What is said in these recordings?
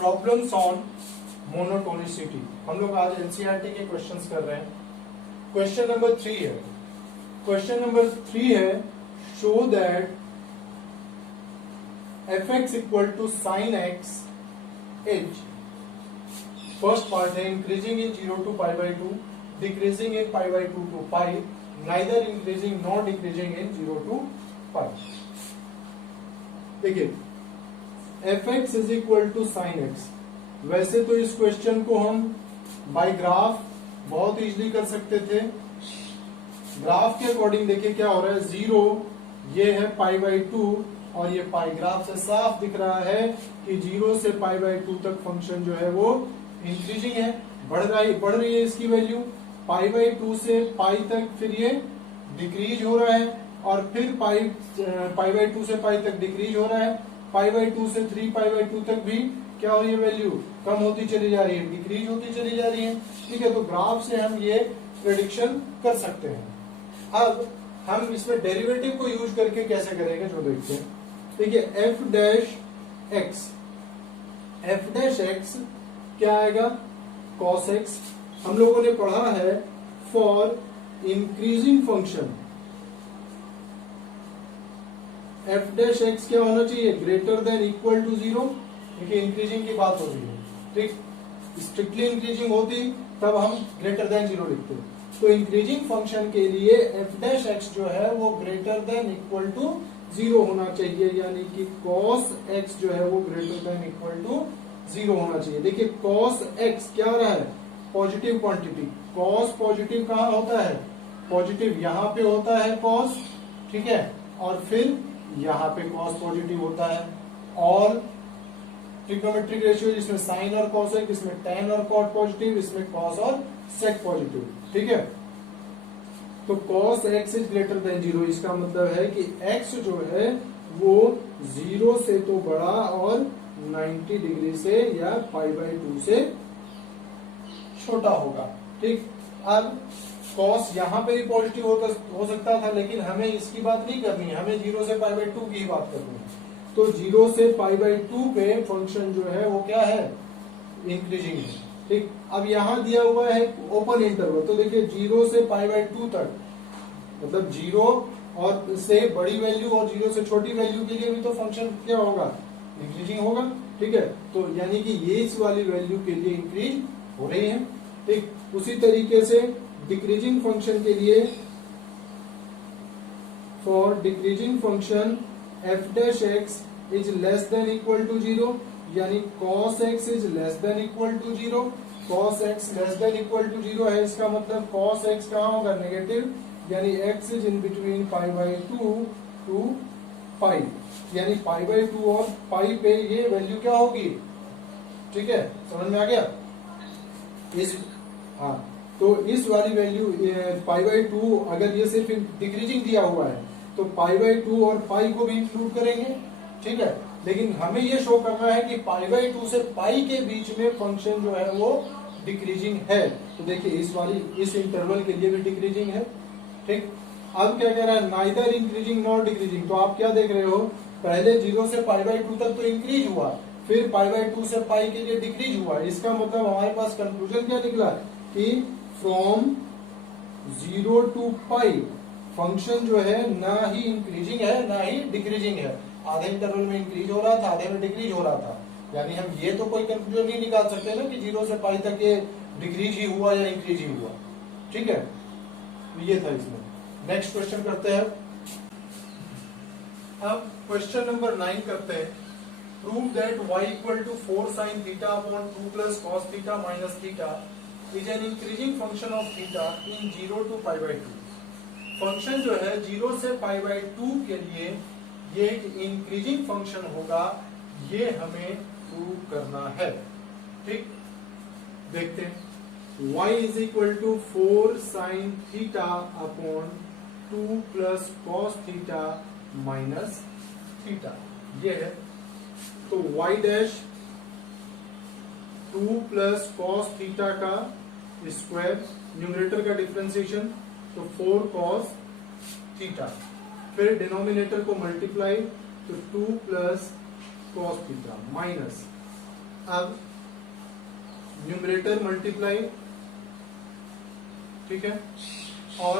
Problems on monotonicity. हम लोग आज एनसीईआरटी के क्वेश्चंस कर रहे हैं। क्वेश्चन नंबर 3 है। क्वेश्चन नंबर 3 है, show that fx equal to sine x h. First part है increasing in 0 to pi by 2, decreasing in pi by 2 to pi, neither increasing not decreasing in 0 to pi. देखिए fx is equal to sine x. वैसे तो इस question को हम bye graph बहुत easily कर सकते थे। ग्राफ के अकॉर्डिंग देखिए क्या हो रहा है, 0 ये है पाई बाई 2 और ये पाई। ग्राफ से साफ दिख रहा है कि 0 से पाई बाई 2 तक फंक्शन जो है वो इंक्रीजिंग है, बढ़ रही है इसकी वैल्यू। पाई बाई 2 से पाई तक फिर ये डिक्रीज हो रहा है और फिर पाई बाई 2 से पाई तक डिक्रीज हो रहा है। पाई बाई 2 से 3 पाई बाई 2 तक भी क्या हो रही है, वैल्यू कम होती चली जा रही है, डिक्रीज होती चली जा रही है। ठीक है, तो ग्राफ से हम ये प्रेडिक्शन कर सकते हैं। अब हम इसमें डेरिवेटिव को यूज करके कैसे करेंगे जो देखते हैं। देखिए एफ डैश एक्स क्या आएगा, कॉस एक्स। हम लोगों ने पढ़ा है for increasing function F dash x क्या होना चाहिए, ग्रेटर देन इक्वल टू 0। देखिए इंक्रीजिंग की बात हो रही है, ठीक। स्ट्रिक्टली इंक्रीजिंग होती तब हम ग्रेटर देन 0 लिखते। तो इंक्रीजिंग फंक्शन के लिए एफ डैश एक्स जो है वो ग्रेटर देन इक्वल टू 0 होना चाहिए, यानी कि कॉस एक्स जो है वो ग्रेटर देन इक्वल टू 0 होना चाहिए। देखिए कॉस एक्स क्या रहा है, पॉजिटिव क्वांटिटी। कॉस पॉजिटिव कहाँ होता है, पॉजिटिव यहाँ पे होता है कॉस, ठीक है, और फिर यहाँ पे कॉस पॉजिटिव होता है। और ट्रिग्नोमेट्रिक रेशियो जिसमें साइन और कॉस है, इसमें tan और कॉट पॉजिटिव, इसमें कॉस और सेक पॉजिटिव, ठीक है। तो cos x is greater then 0, इसका मतलब है कि x जो है वो 0 से तो बड़ा और 90 डिग्री से या पाई बाई 2 से छोटा होगा, ठीक। अब cos यहाँ पे भी पॉजिटिव हो सकता था, लेकिन हमें इसकी बात नहीं करनी है, हमें 0 से पाई बाई 2 की ही बात करनी है। तो 0 से पाई बाई 2 पे फंक्शन जो है वो क्या है, इंक्रीजिंग है, ठीक। अब यहां दिया हुआ है ओपन इंटरवल, तो देखिए 0 से पाई बाई 2 तक, मतलब 0 और से बड़ी वैल्यू और 0 से छोटी वैल्यू के लिए भी तो फंक्शन क्या होगा, इंक्रीजिंग होगा, ठीक है। तो यानी कि ये इस वाली वैल्यू के लिए इंक्रीज हो रही है, ठीक। उसी तरीके से डिक्रीजिंग फंक्शन के लिए, for decreasing function F dash X is less than equal to 0, यानी cos x is less than equal to 0। cos x less than equal to 0 है, इसका मतलब cos x कहाँ होगा, नेगेटिव, यानी x is in between pi by 2 to pi, यानी pi by 2 और पाई पे ये वैल्यू क्या होगी, ठीक है, समझ में आ गया। हाँ, तो इस वाली वैल्यू पाई बाई 2, अगर ये सिर्फ डिक्रीजिंग दिया हुआ है तो पाई बाई 2 और पाई को भी इंक्लूड करेंगे, ठीक है। लेकिन हमें ये शो करना है कि पाई बाई 2 से पाई के बीच में फंक्शन जो है वो डिक्रीजिंग है। तो देखिए इस इंटरवल के लिए भी डिक्रीजिंग है, ठीक। अब क्या कह रहा है, नाइदर इंक्रीजिंग नॉट डिक्रीजिंग। तो आप क्या देख रहे हो, पहले 0 से पाई बाई 2 तक तो इंक्रीज हुआ, फिर पाई बाई 2 से पाई के लिए डिक्रीज हुआ। इसका मतलब हमारे पास कंक्लूजन क्या निकला कि फ्रॉम 0 टू पाई फंक्शन जो है ना ही इंक्रीजिंग है ना ही डिक्रीजिंग है। आधे इंटरवल में इंक्रीज हो रहा था, आधे में डिक्रीज हो रहा था, यानी हम ये तो कोई कंक्लूजन नहीं निकाल सकते ना कि 0 से पाई तक ये डिक्रीज ही हुआ या इंक्रीज ही हुआ, ठीक है। तो ये था इसमें। नेक्स्ट क्वेश्चन करते हैं। अब क्वेश्चन नंबर 9 करते हैं। Prove that y equal to 4 sine theta upon 2 plus cos theta minus theta is an increasing function of theta in 0 to pi by 2। Function जो है 0 से पाई बाई 2 के लिए ये एक इंक्रीजिंग फंक्शन होगा, ये हमें प्रूव करना है, ठीक। देखते हैं। y is equal to 4 sine theta upon 2 plus cos theta minus theta, ये है। तो y dash 2 plus cos theta का स्क्वायर, न्यूमरेटर का डिफरेंशिएशन, तो 4 कॉस थीटा, फिर डिनोमिनेटर को मल्टीप्लाई, तो 2 प्लस कॉस थीटा माइनस अब न्यूमरेटर मल्टीप्लाई, ठीक है, और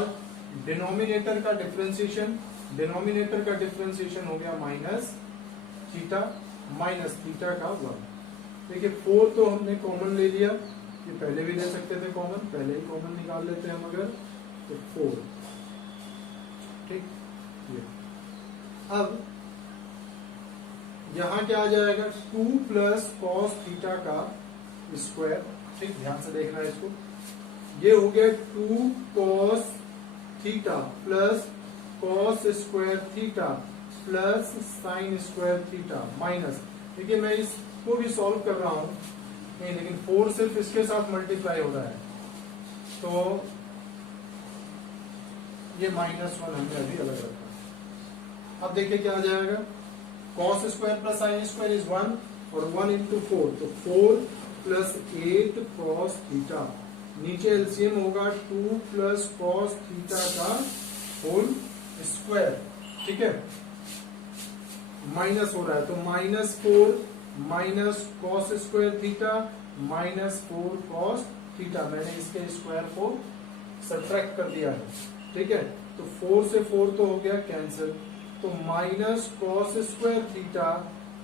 डिनोमिनेटर का डिफरेंशिएशन, डिनोमिनेटर का डिफरेंशिएशन हो गया माइनस थीटा का 1। देखिए 4 तो हमने कॉमन ले लिया, ये पहले भी ले सकते थे कॉमन, पहले ही कॉमन निकाल लेते हैं हम अगर, तो 4, ठीक। ये अब यहां क्या आ जाएगा, 2 प्लस कॉस थीटा का स्क्वायर, ठीक, ध्यान से देखना है इसको। ये हो गया 2 cos theta plus cos square theta plus sine square theta minus, देखिए मैं इसको भी सॉल्व कर रहा हूं नहीं, लेकिन 4 सिर्फ इसके साथ मल्टीप्लाई हो रहा है, तो ये -1 हमने अभी अलग रखा। अब देखिए क्या आ जाएगा, cos square plus sine square is 1 और 1 इंटू 4, तो 4 प्लस 8 कॉस थीटा, नीचे एलसीएम होगा 2 प्लस कॉस थीटा का होल स्क्वायर, ठीक है, माइनस हो रहा है तो -4 minus cos square theta -4 cos theta, मैंने इसके स्क्वायर को सब्ट्रैक्ट कर दिया है, ठीक है, तो 4 से 4 तो हो गया कैंसिल, तो minus cos square theta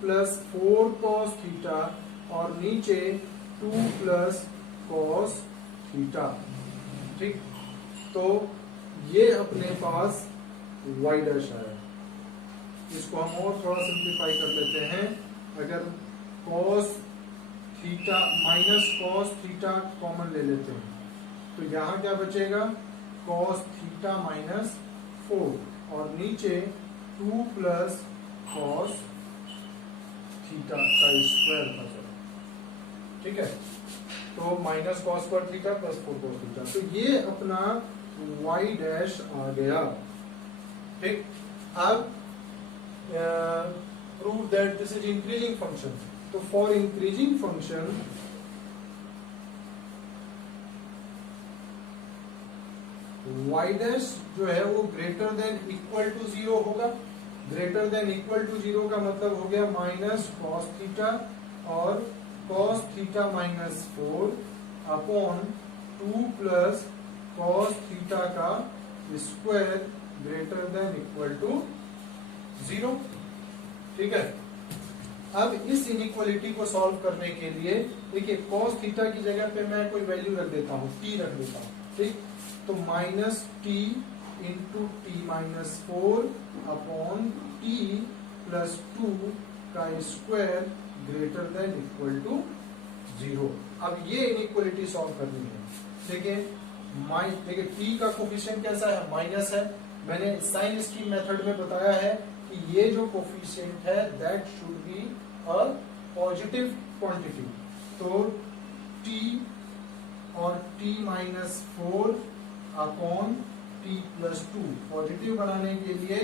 plus 4 cos theta और नीचे 2 प्लस कॉस थीटा, ठीक। तो ये अपने पास y डैश आया। इसको हम और थोड़ा सिंप्लीफाई कर लेते हैं, अगर cos theta minus cos theta common ले लेते हैं तो यहां क्या बचेगा, कॉस थीटा -4 और नीचे 2 प्लस कॉस थीटा का स्क्वायर बचा, ठीक है, तो minus cos square theta plus 4 cos theta, तो ये अपना y डैश आ गया, ठीक। अब prove that this is increasing function, तो for increasing function y dash जो है वो ग्रेटर देन इक्वल टू 0 होगा। ग्रेटर देन इक्वल टू 0 का मतलब हो गया माइनस कॉस थीटा और cos theta -4 upon 2 plus cos theta का square greater than equal to 0, ठीक है। अब इस इनइक्वालिटी को सॉल्व करने के लिए देखिए कॉस थीटा की जगह पे मैं कोई वैल्यू रख देता हूं, t रख देता हूं, ठीक, तो -t into t-4 upon t plus 2 का square greater than equal to 0। अब ये इनइक्वालिटी सॉल्व करनी है, देखिए t का कोफिशिएंट कैसा है, माइनस है, मैंने साइन स्कीम मेथड में बताया है कि ये जो कोफिशिएंट है that should be a positive quantity, तो t और t-4 upon t plus 2 positive बनाने के लिए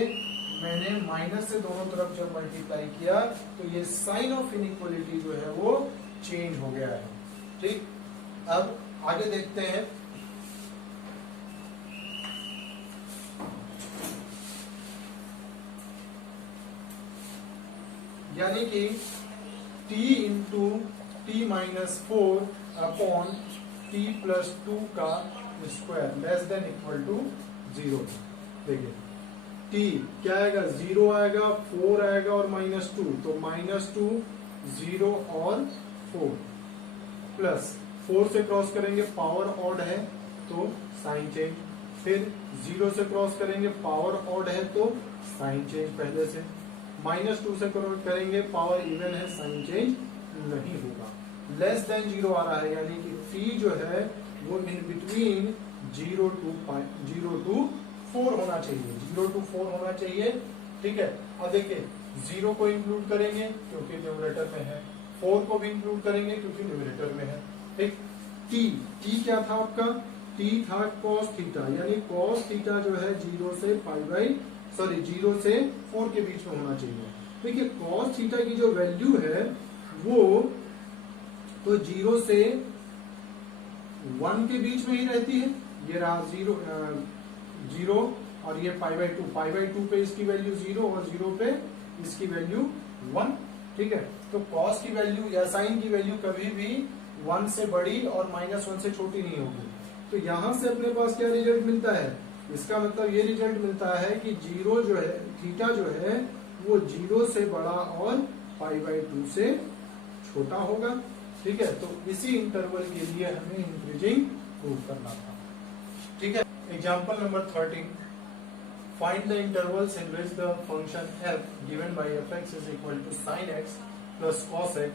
मैंने माइनस से दोनों तरफ जब मल्टीप्लाई किया तो ये साइन ऑफ इनइक्वालिटी जो है वो चेंज हो गया है, ठीक। अब आगे देखते हैं, यानी कि t into t-4 upon t plus 2 का square less than equal to 0। देखिए t क्या आएगा, 0 आएगा, 4 आएगा और -2, तो -2 0 और 4 प्लस 4 से क्रॉस करेंगे पावर ऑड है तो साइन चेंज, फिर 0 से क्रॉस करेंगे पावर ऑड है तो साइन चेंज पहले से, -2 से क्रॉस करेंगे पावर इवन है, साइन चेंज नहीं होगा, लेस देन 0 आ रहा है, यानी कि t जो है वो इन बिटवीन 0 to 4 होना चाहिए, 0 to 4 होना चाहिए, ठीक है। अब देखिए 0 को इंक्लूड करेंगे क्योंकि न्यूमरेटर में है, 4 को भी इंक्लूड करेंगे क्योंकि न्यूमरेटर में है, ठीक। t क्या था आपका, t था cos थीटा, यानी cos थीटा जो है 0 से 4 के बीच में होना चाहिए। देखिए cos थीटा की जो वैल्यू है वो तो 0 से 1 के बीच में ही रहती है, ये रहा 0 और ये π/2 पे इसकी वैल्यू 0 और 0 पे इसकी वैल्यू 1, ठीक है, तो कॉस की वैल्यू या साइन की वैल्यू कभी भी 1 से बड़ी और -1 से छोटी नहीं होगी। तो यहां से अपने पास क्या रिजल्ट मिलता है, इसका मतलब ये रिजल्ट मिलता है कि जीरो जो है, थीटा जो है वो 0 से बड़ा और π/2 से छोटा होगा। ठीक है, तो इसी इंटरवल के लिए हमें इंक्रीजिंग प्रूव करना था। ठीक है, example number 13, find the intervals in which the function f given by fx is equal to sin x plus cos x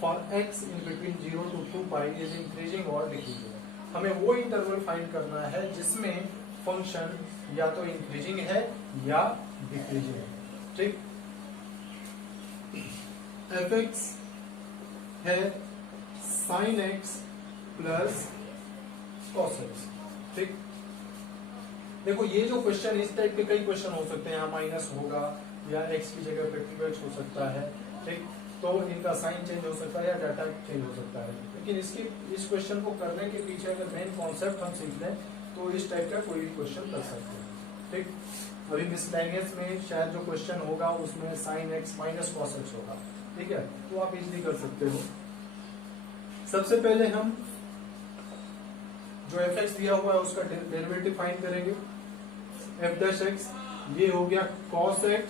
for x in between 0 to 2π is increasing और decreasing. हमें वो interval find करना है जिसमें function या तो increasing है या डिक्रीजिंग है। ठीक, fx है sin x plus cos x। ठीक, देखो ये जो क्वेश्चन, इस टाइप के कई क्वेश्चन हो सकते हैं, यहाँ माइनस होगा या x की जगह पे 2x हो सकता है। ठीक, तो इनका साइन चेंज हो सकता है या डाटा चेंज हो सकता है। लेकिन इस क्वेश्चन को करने के पीछे अगर मेन कॉन्सेप्ट हम सीख लें तो इस टाइप का कोई भी क्वेश्चन कर सकते हैं। ठीक, अभी मिसलेनियस में शायद जो क्वेश्चन होगा उसमें sin x minus cos x होगा। ठीक है, तो आप इजिली कर सकते हो। सबसे पहले हम जो fx दिया हुआ है उसका डेरिवेटिव फाइंड करेंगे। f डैश x ये हो गया cos x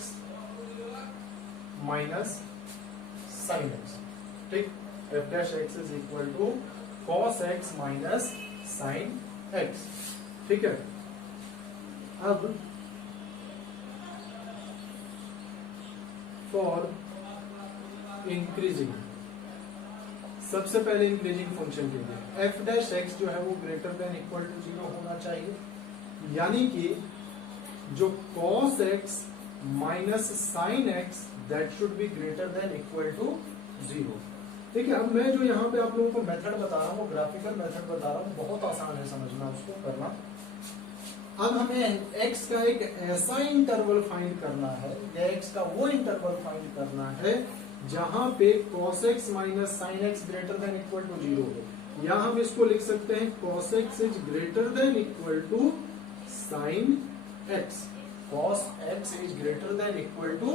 minus sin x। ठीक, f dash x is equal to cos x minus sin x। ठीक है, अब फॉर इंक्रीजिंग, सबसे पहले इंक्रीजिंग फंक्शन के लिए f डैश x जो है वो ग्रेटर देन इक्वल टू 0 होना चाहिए, यानी कि जो cos x minus sin x that should be greater than equal to 0। देखिए, अब मैं जो यहाँ पे आप लोगों को मेथड बता रहा हूँ, ग्राफिकल मेथड बता रहा हूँ, बहुत आसान है समझना, उसको करना। अब हमें x का एक ऐसा इंटरवल फाइंड करना है, या x का वो इंटरवल फाइंड करना है जहां पे cos x minus sin x greater than equal to 0 हो। या हम इसको लिख सकते हैं cos x is greater than equal to sin x। cos x is greater than equal to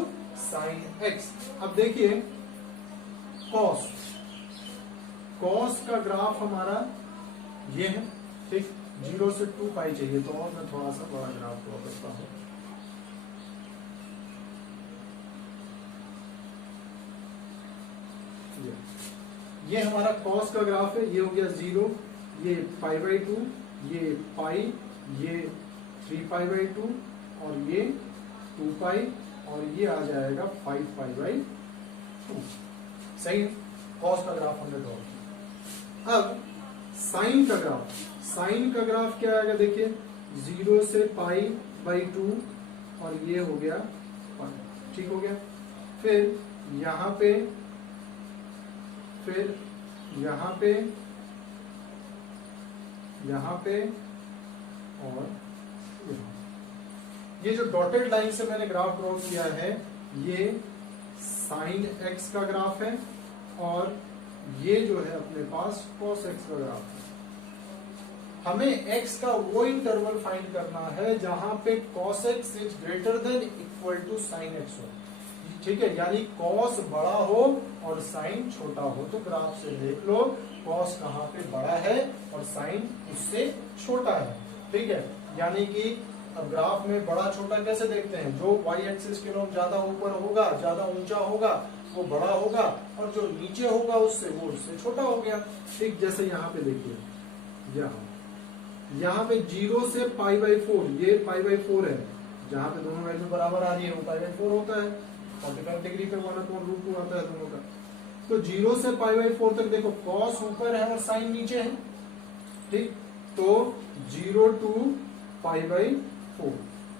sin x। अब देखिए cos का ग्राफ हमारा ये है। ठीक, 0 से 2π चाहिए, तो और मैं थोड़ा सा बड़ा ग्राफ ड्रॉ करता हूं। ये हमारा cos का ग्राफ है, ये हो गया 0, ये π/2, ये π, ये 3π/2 और ये 2π और ये आ जाएगा 5π/2। सही है, cos का ग्राफ हमने ड्रॉ किया। अब साइन का ग्राफ, साइन का ग्राफ क्या आएगा, देखिए 0 से π/2 और ये हो गया π। ठीक हो गया, फिर यहाँ पे, फिर यहाँ पे, यहाँ पे और यहाँ। ये जो डॉटेड लाइन से मैंने ग्राफ ड्रॉ किया है ये साइन x का ग्राफ है और ये जो है अपने पास cos x का ग्राफ है। हमें x का वो इंटरवल फाइंड करना है जहां पे cos x is greater than equal to sin x हो। ठीक है, यानी cos बड़ा हो और sin छोटा हो। तो ग्राफ से देख लो cos कहाँ पे बड़ा है और sin उससे छोटा है। ठीक है, यानी कि अब ग्राफ में बड़ा छोटा कैसे देखते हैं, जो y एक्सिस के लोग ज्यादा ऊपर होगा, ज्यादा ऊंचा होगा, वो बड़ा होगा, और जो नीचे होगा उससे वो उससे छोटा हो गया। ठीक, जैसे यहाँ पे देखिए, यहाँ पे 0 से π/4, ये π/4 है, जहाँ पे दोनों वैल्यू बराबर आ रही है वो π/4 होता है। 45 डिग्री पे 1/√2 आता है दोनों का। तो 0 से π/4 तक देखो cos ऊपर है और sin नीचे है। ठीक, तो 0 to π/4।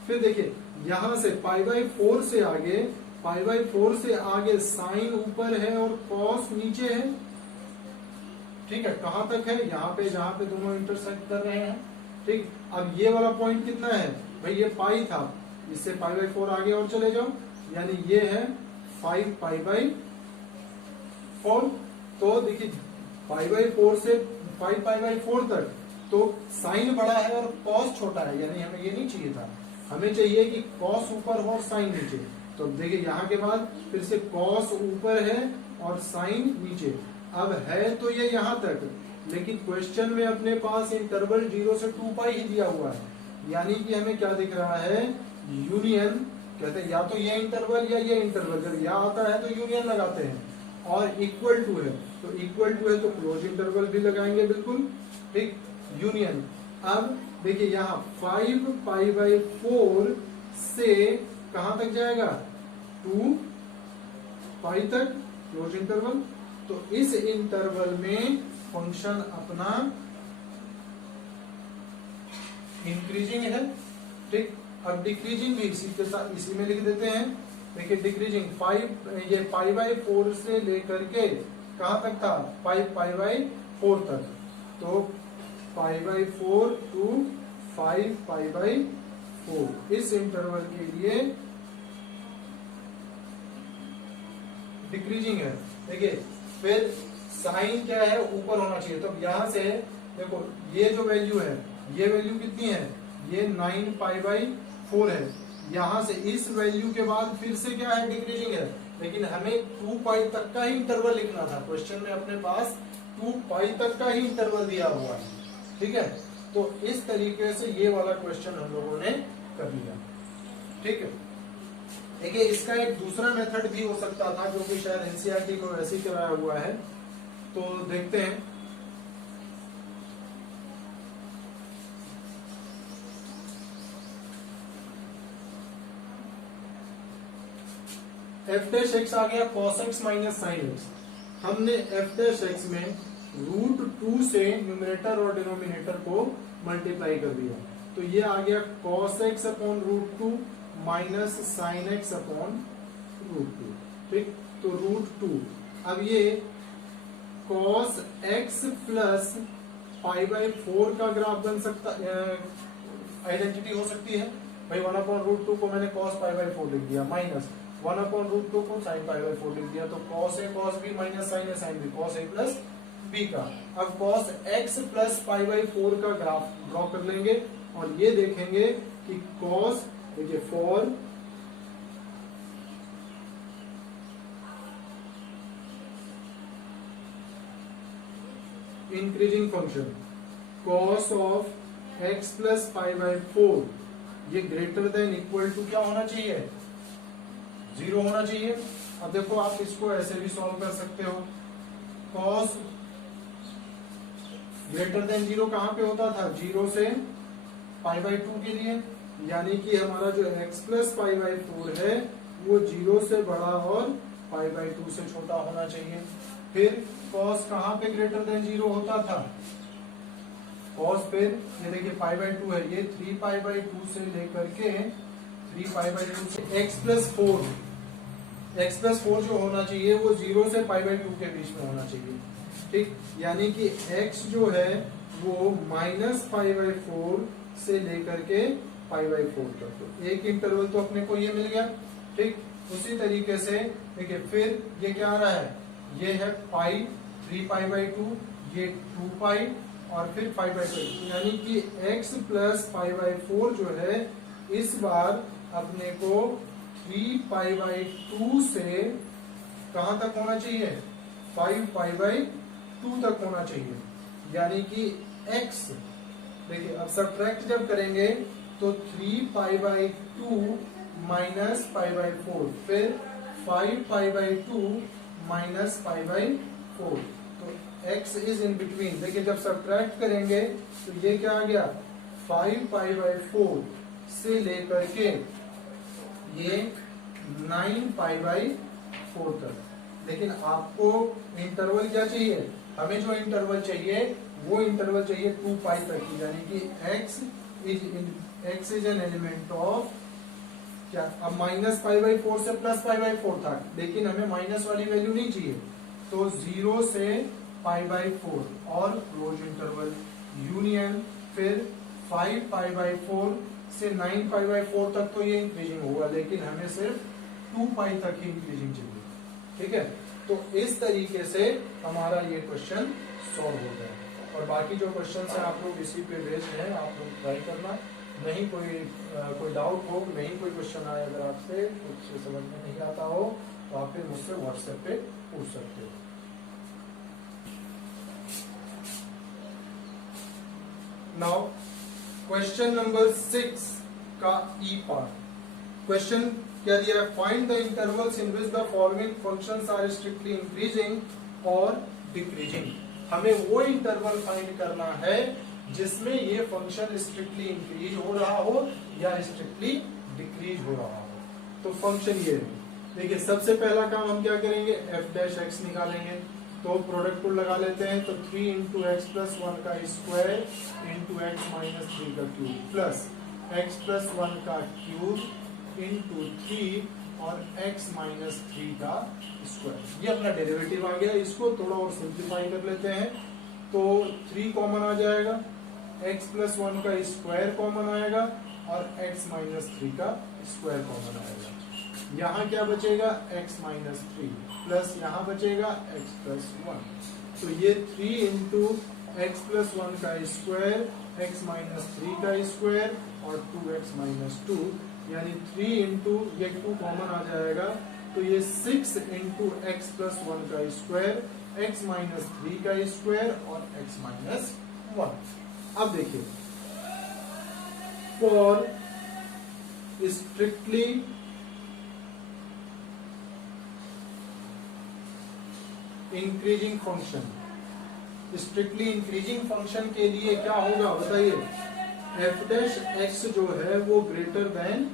फिर देखिए यहां से π/4 से आगे, π/4 से आगे sin ऊपर है और cos नीचे है। ठीक है, कहां तक है, यहाँ पे जहां पे दोनों इंटरसेक्ट कर रहे हैं। ठीक, अब ये वाला पॉइंट कितना है भाई, ये पाई था, इससे π/4 आगे और चले जाओ, यानी ये है 5π/4। तो देखिए π/4 से 5π/4 तक तो साइन बड़ा है और cos छोटा है, यानी हमें ये नहीं चाहिए था, हमें चाहिए कि cos ऊपर हो और साइन नीचे। तो अब देखिए यहाँ के बाद फिर से कॉस ऊपर है और साइन नीचे। अब है तो ये यहाँ तक, लेकिन क्वेश्चन में अपने पास इंटरवल 0 से 2 पाई ही दिया हुआ है, यानी कि हमें क्या दिख रहा है, यूनियन। कहते हैं या तो ये इंटरवल या ये इंटरवल, जब यहाँ आता है तो यूनियन लगाते हैं, और इक्वल टू है तो इक्वल टू है तो क्लोज इंटरवल भी लगाएंगे बिल्कुल, ठीक, यूनियन। अब देखिए यहाँ 5 पाई बाई 4 से कहां तक जाएगा, 2 पाई तक, क्लोज इंटरवल। तो इस इंटरवल में फंक्शन अपना इंक्रीजिंग है, ठीक। अब डिक्रीजिंग भी इसी के साथ इसी में लिख देते हैं। देखिए डिक्रीजिंग 5 ये पाई बाई 4 से लेकर के कहां तक था, 5 पाई बाई 4 तक। तो pi by 4 to 5 pi by 4 इस इंटरवल के लिए डिक्रीजिंग है। देखिए फिर साइन क्या है, ऊपर होना चाहिए। तो यहां से देखो ये जो वैल्यू है, ये वैल्यू कितनी है, ये 9 पाई बाई 4 है। यहां से इस वैल्यू के बाद फिर से क्या है, डिक्रीजिंग है, लेकिन हमें 2 पाई तक का ही इंटरवल लिखना था। क्वेश्चन में अपने पास 2 पाई तक का ही इंटरवल दिया हुआ है, ठीक है। तो इस तरीके से ये वाला क्वेश्चन हम लोगों ने कर लिया, ठीक है। देखिए इसका एक दूसरा मेथड भी हो सकता था, जो कि शायद एनसीईआरटी को वैसे ही कराया हुआ है। तो देखते हैं। एफ डैश एक्स आ गया cos x minus sine x. हमने एफ डैश एक्स में √2 से न्यूमरेटर और डिनोमिनेटर को मल्टीप्लाई कर दिया, तो ये आ गया cos x upon √2 minus sine x upon √2, ठीक। तो √2, अब ये cos x plus pi by 4 का ग्राफ बन सकता, आइडेंटिटी हो सकती है भाई। 1 अपॉन √2 को मैंने cos पाई बाई 4 लिख दिया, माइनस 1 अपॉन √2 को sin पाई बाई 4 लिख दिया। तो cos a cos b minus sin a sin b, cos a plus b का। अब cos x plus pi by 4 का ग्राफ ड्रॉ कर लेंगे और ये देखेंगे कि cos, देखिए 4 increasing function cos of x plus pi by 4, ये ग्रेटर देन इक्वल टू क्या होना चाहिए, 0 होना चाहिए। अब देखो आप इसको ऐसे भी सॉल्व कर सकते हो। cos ग्रेटर देन 0 कहां पे होता था, 0 से पाई बाई 2 के लिए, यानी कि हमारा जो x प्लस पाई बाई 4 है वो 0 से बड़ा और पाई बाई 2 से छोटा होना चाहिए। फिर cos कहां पे ग्रेटर देन 0 होता था, cos फिर ये देखिए पाई बाई 2 है, ये 3 पाई बाई 2 से लेकर के 3 पाई बाई 2 से x प्लस 4 जो होना चाहिए वो 0 से पाई बाई 2 के बीच में होना चाहिए, ठीक। यानी कि x जो है वो माइनस पाई बाई 4 से लेकर के पाई बाई 4 तक। तो एक इंटरवल तो अपने को ये मिल गया, ठीक। उसी तरीके से देखिए फिर ये क्या आ रहा है, ये है पाई 3 पाई बाई 2, ये 2 पाई और फिर 5 बाई 2, यानी कि x प्लस पाई बाई 4 जो है इस बार अपने को 3 पाई बाई 2 से कहां तक होना चाहिए, 5 पाई बाई 2 तक होना चाहिए। यानी कि x, देखिए अब सब्ट्रैक्ट जब करेंगे तो 3 पाई बाई 2 माइनस पाई बाई 4, फिर 5 pi by 2 minus pi by 4। तो x इज इन बिटवीन। देखिए जब सब्ट्रैक्ट करेंगे तो ये क्या आ गया, 5 पाई बाई 4 से लेकर के ये 9 पाई बाई 4 तक। लेकिन आपको इंटरवल क्या चाहिए, हमें जो इंटरवल चाहिए वो इंटरवल चाहिए 2 पाई तक की, यानी कि x is an element of क्या, अब माइनस पाई बाई 4 से प्लस पाई बाई 4 था, लेकिन हमें माइनस वाली वैल्यू नहीं चाहिए। तो 0 से पाई बाई 4 और क्लोज इंटरवल यूनियन, फिर 5 पाई बाई 4 से 9 पाई बाई 4 तक तो ये इंक्रीजिंग होगा, लेकिन हमें सिर्फ 2 पाई तक ही इंक्रीजिंग चाहिए, ठीक है। तो इस तरीके से हमारा ये क्वेश्चन सॉल्व हो गया, और बाकी जो क्वेश्चन है आप लोग इसी पे बेस्ड है, आप लोग ट्राई करना। नहीं कोई डाउट हो, नहीं कोई क्वेश्चन आए अगर आपसे कुछ समझ में नहीं आता हो तो आप फिर मुझसे व्हाट्सएप पे पूछ सकते हो। नाउ क्वेश्चन नंबर 6 का ई पार्ट। क्वेश्चन क्या दिया है? Find the intervals in which the following functions are strictly increasing और डिक्रीजिंग। हमें वो इंटरवल फाइंड करना है जिसमें ये फंक्शन स्ट्रिक्टली इंक्रीज हो रहा हो या स्ट्रिक्टली डिक्रीज हो रहा हो। तो फंक्शन ये है, देखिए सबसे पहला काम हम क्या करेंगे, एफ डैश एक्स निकालेंगे। तो प्रोडक्ट को लगा लेते हैं, तो 3 इंटू एक्स प्लस 1 का स्क्वायर इंटू एक्स माइनस 3 का क्यूब प्लस एक्स प्लस 1 का क्यूब इंटू 3 और एक्स माइनस 3 का स्क्वायर। ये अपना डेरिवेटिव आ गया। इसको थोड़ा और सिंप्लीफाई कर लेते हैं, तो 3 कॉमन आ जाएगा, x प्लस 1 का स्क्वायर कॉमन आएगा और x माइनस 3 का स्क्वायर कॉमन आएगा। यहाँ क्या बचेगा, x माइनस 3 प्लस यहाँ बचेगा x प्लस 1। तो ये 3 इंटू एक्स प्लस 1 का स्क्वायर x माइनस 3 का स्क्वायर और 2x माइनस 2, यानी 3 इंटू ये 2 कॉमन आ जाएगा, तो ये 6 इंटू एक्स प्लस 1 का स्क्वायर x माइनस 3 का स्क्वायर और x माइनस 1। अब देखिए, for strictly increasing function, strictly increasing function के लिए क्या होगा बताइए, एफ डैश एक्स जो है वो ग्रेटर देन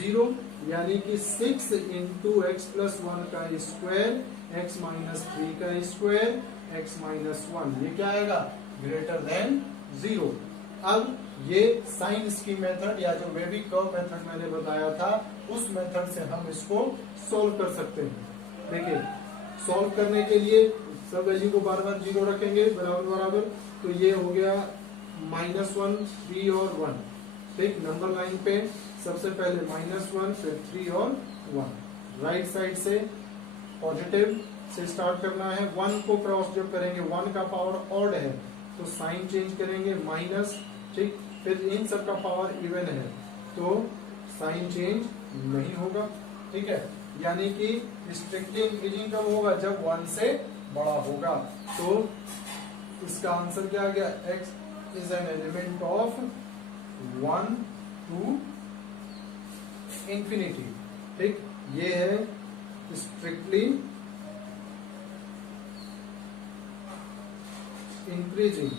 0, यानी कि 6 इंटू एक्स प्लस 1 का स्क्वायर एक्स माइनस 3 का स्क्वायर एक्स माइनस 1, ये क्या आएगा, ग्रेटर देन 0। अब ये साइंस की मेथड या जो वेबिक कर्व मेथड मैंने बताया था, उस मेथड से हम इसको सोल्व कर सकते हैं। देखिए, सोल्व करने के लिए सब वैल्यू को बार बार 0 रखेंगे बराबर बराबर, तो ये हो गया -1, 3 और 1। ठीक, नंबर लाइन पे सबसे पहले -1 फिर 3 और 1। राइट साइड से पॉजिटिव से स्टार्ट करना है। 1 को क्रॉस जब करेंगे, 1 का पावर ऑड है तो साइन चेंज करेंगे माइनस, ठीक, फिर इन सब का पावर इवन है तो साइन चेंज नहीं होगा। ठीक है, यानी कि स्ट्रिक्टली इंक्रीजिंग कब होगा, जब 1 से बड़ा होगा। तो इसका आंसर क्या आ गया, x is an element of 1 to infinity. ठीक, ये है स्ट्रिक्टली इंक्रीजिंग।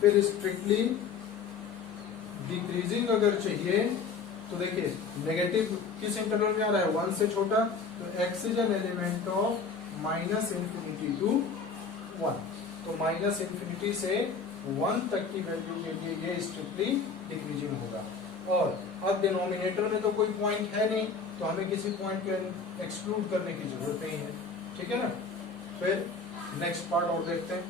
फिर स्ट्रिक्टली डिक्रीजिंग अगर चाहिए तो देखिए, नेगेटिव किस इंटरवल में आ रहा है, 1 से छोटा, तो x is an element of minus infinity to 1। तो माइनस इंफिनिटी से 1 तक की वैल्यू के लिए ये स्ट्रिक्टली डिक्रीजिंग होगा। और अब डिनोमिनेटर में तो कोई पॉइंट है नहीं, तो हमें किसी पॉइंट को एक्सक्लूड करने की जरूरत नहीं है। ठीक है ना। फिर नेक्स्ट पार्ट और देखते हैं।